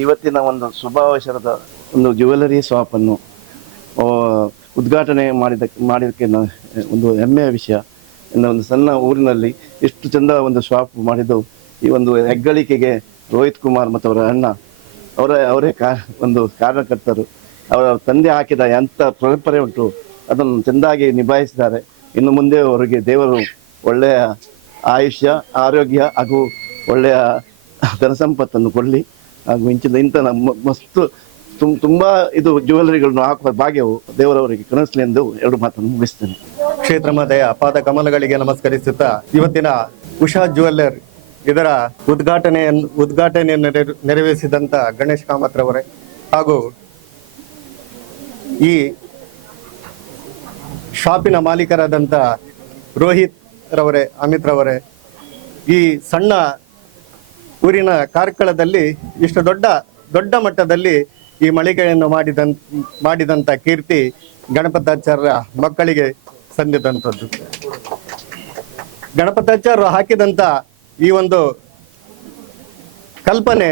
ಇವತ್ತಿನ ಒಂದು ಶುಭಾವಸರದ ಒಂದು ಜ್ಯುವೆಲರಿ ಶಾಪನ್ನು ಉದ್ಘಾಟನೆ ಮಾಡಿದಕ್ಕೆ ಒಂದು ಹೆಮ್ಮೆಯ ವಿಷಯ. ಇನ್ನು ಒಂದು ಸಣ್ಣ ಊರಿನಲ್ಲಿ ಇಷ್ಟು ಚಂದ ಒಂದು ಶಾಪ್ ಮಾಡಿದ್ದು ಈ ಒಂದು ಹೆಗ್ಗಳಿಕೆಗೆ ರೋಹಿತ್ ಕುಮಾರ್ ಮತ್ತು ಅವರ ಅಣ್ಣ ಅವರೇ ಒಂದು ಕಾರಣಕರ್ತರು. ಅವರ ತಂದೆ ಹಾಕಿದ ಎಂಥ ಪರಂಪರೆ ಉಂಟು ಅದನ್ನು ಚೆಂದಾಗಿ ನಿಭಾಯಿಸಿದ್ದಾರೆ. ಇನ್ನು ಮುಂದೆ ಅವರಿಗೆ ದೇವರು ಒಳ್ಳೆಯ ಆಯುಷ್ಯ, ಆರೋಗ್ಯ ಹಾಗೂ ಒಳ್ಳೆಯ ಧನ ಸಂಪತ್ತನ್ನು ಕೊಡಲಿ. ಹಾಗೂ ಇಂಥ ಮಸ್ತು ತುಂಬ ಇದು ಜ್ಯುವೆಲರಿಗಳನ್ನು ಹಾಕುವ ಭಾಗ್ಯವು ದೇವರವರಿಗೆ ಕನಸಲಿ ಎಂದು ಎರಡು ಮಾತನ್ನು ಮುಗಿಸ್ತೇನೆ. ಕ್ಷೇತ್ರ ಮಾತೆಯ ಪಾದ ಕಮಲಗಳಿಗೆ ನಮಸ್ಕರಿಸುತ್ತಾ ಇವತ್ತಿನ ಉಷಾ ಜ್ಯುವೆಲ್ಲರ್ ಇದರ ಉದ್ಘಾಟನೆಯನ್ನು ನೆರವೇರಿಸಿದಂಥ ಗಣೇಶ್ ಕಾಮತ್ ರವರೇ ಹಾಗೂ ಈ ಶಾಪಿನ ಮಾಲೀಕರಾದಂಥ ರೋಹಿತ್ ರವರೇ, ಅಮಿತ್ ರವರೇ, ಈ ಸಣ್ಣ ಊರಿನ ಕಾರ್ಕಳದಲ್ಲಿ ಇಷ್ಟು ದೊಡ್ಡ ಮಟ್ಟದಲ್ಲಿ ಈ ಮಳಿಗೆಯನ್ನು ಮಾಡಿದಂಥ ಕೀರ್ತಿ ಗಣಪತಾಚಾರ್ಯ ಮಕ್ಕಳಿಗೆ ಸಂದಿದಂಥದ್ದು. ಗಣಪತಾಚಾರ್ಯರು ಹಾಕಿದಂಥ ಈ ಒಂದು ಕಲ್ಪನೆ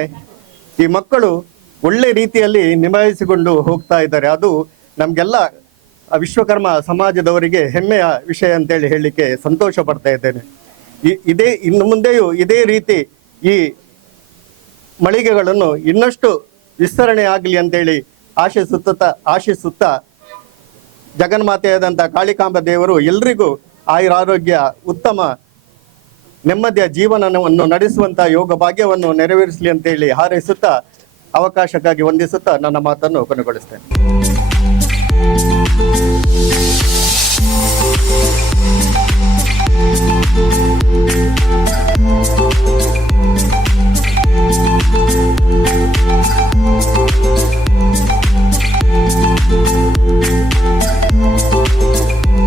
ಈ ಮಕ್ಕಳು ಒಳ್ಳೆ ರೀತಿಯಲ್ಲಿ ನಿಭಾಯಿಸಿಕೊಂಡು ಹೋಗ್ತಾ ಇದ್ದಾರೆ. ಅದು ನಮಗೆಲ್ಲ ವಿಶ್ವಕರ್ಮ ಸಮಾಜದವರಿಗೆ ಹೆಮ್ಮೆಯ ವಿಷಯ ಅಂತೇಳಿ ಹೇಳಲಿಕ್ಕೆ ಸಂತೋಷ ಪಡ್ತಾ ಇದ್ದೇನೆ. ಇನ್ನು ಮುಂದೆಯೂ ಇದೇ ರೀತಿ ಈ ಮಳಿಗೆಗಳನ್ನು ಇನ್ನಷ್ಟು ವಿಸ್ತರಣೆ ಆಗಲಿ ಅಂತೇಳಿ ಆಶಿಸುತ್ತಾ ಜಗನ್ಮಾತೆಯಾದಂಥ ಕಾಳಿಕಾಂಬ ದೇವರು ಎಲ್ರಿಗೂ ಆಯುರಾರೋಗ್ಯ, ಉತ್ತಮ ನೆಮ್ಮದಿಯ ಜೀವನವನ್ನು ನಡೆಸುವಂಥ ಯೋಗ ಭಾಗ್ಯವನ್ನು ನೆರವೇರಿಸಲಿ ಅಂತೇಳಿ ಹಾರೈಸುತ್ತಾ ಅವಕಾಶಕ್ಕಾಗಿ ವಂದಿಸುತ್ತಾ ನನ್ನ ಮಾತನ್ನು ಕೊನೆಗೊಳಿಸ್ತೇನೆ.